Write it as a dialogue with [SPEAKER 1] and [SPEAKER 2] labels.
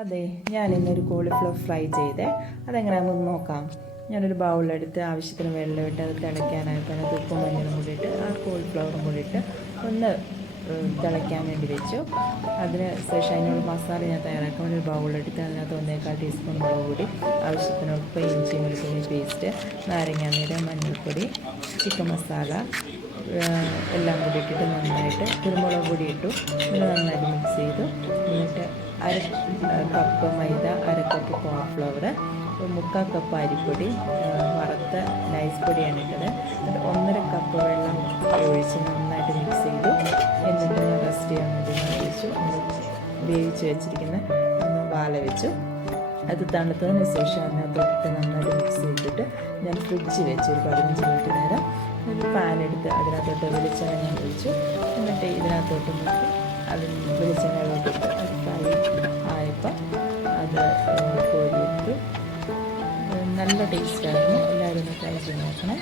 [SPEAKER 1] അതെ ഞാൻ ഇന്നൊരു കോളിഫ്ലവർ ഫ്രൈ ചെയ്തേ നമുക്ക് നോക്കാം. ഞാനൊരു ബൗളിലെടുത്ത് ആവശ്യത്തിന് വെള്ളം ഇട്ട് അത് തിളയ്ക്കാനായിട്ട് അതിനകത്ത് ഉപ്പും മഞ്ഞളും കൂടി ഇട്ട് ആ കോളിഫ്ലവറും കൂടി ഇട്ട് ഒന്ന് തിളയ്ക്കാൻ വേണ്ടി വെച്ചു. അതിന് ശേഷം അതിനുള്ള മസാല ഞാൻ തയ്യാറാക്കാൻ ഒരു ബൗളെടുത്ത് അതിനകത്ത് ഒന്നേക്കാൾ ടീസ്പൂൺ മുളക് പൊടി ആവശ്യത്തിന് ഉപ്പ് ഇഞ്ചി വെളുത്തുള്ളി പേസ്റ്റ് നാരങ്ങാനീര് മഞ്ഞൾപ്പൊടി ചിക്കൻ മസാല എല്ലാം കൂടി ഇട്ടിട്ട് നന്നായിട്ട് കുരുമുളക് പൊടി ഇട്ടു. നന്നായിട്ട് മിക്സ് ചെയ്തു. എന്നിട്ട് അര കപ്പ് മൈദ അര കപ്പ് കോൺഫ്ലവർ മുക്കാൽ കപ്പ് അരിപ്പൊടി വറുത്ത നൈസ് പൊടിയാണ് ഇട്ടത്. എന്നിട്ട് ഒന്നര കപ്പ് വെള്ളം ഒഴിച്ച് നന്നായിട്ട് മിക്സ് ചെയ്തു. എന്നിട്ട് റെസ്റ്റ് ചെയ്യാൻ വേണ്ടി ഒന്ന് വേവിച്ച് വെച്ചിരിക്കുന്ന വാല വെച്ചു. അത് തണുത്തതിന് ശേഷം അതിനകത്തൊക്കെ നന്നായിട്ട് മിക്സ് ചെയ്തിട്ട് ഞാൻ ഫ്രിഡ്ജ് വെച്ചു. ഒരു പതിനഞ്ച് മിനിറ്റ് നേരം ഒരു പാൻ എടുത്ത് അതിനകത്തോട്ട് വെളിച്ചെണ്ണ ഞാൻ ഒഴിച്ചു. എന്നിട്ട് ഇതിനകത്തോട്ട് നോക്കി. അതിന് വെളിച്ചെണ്ണ ഇട്ട് നല്ല ടേസ്റ്റായിരുന്നു. എല്ലാവരും ഒന്ന് ട്രൈ ചെയ്ത് നോക്കണം.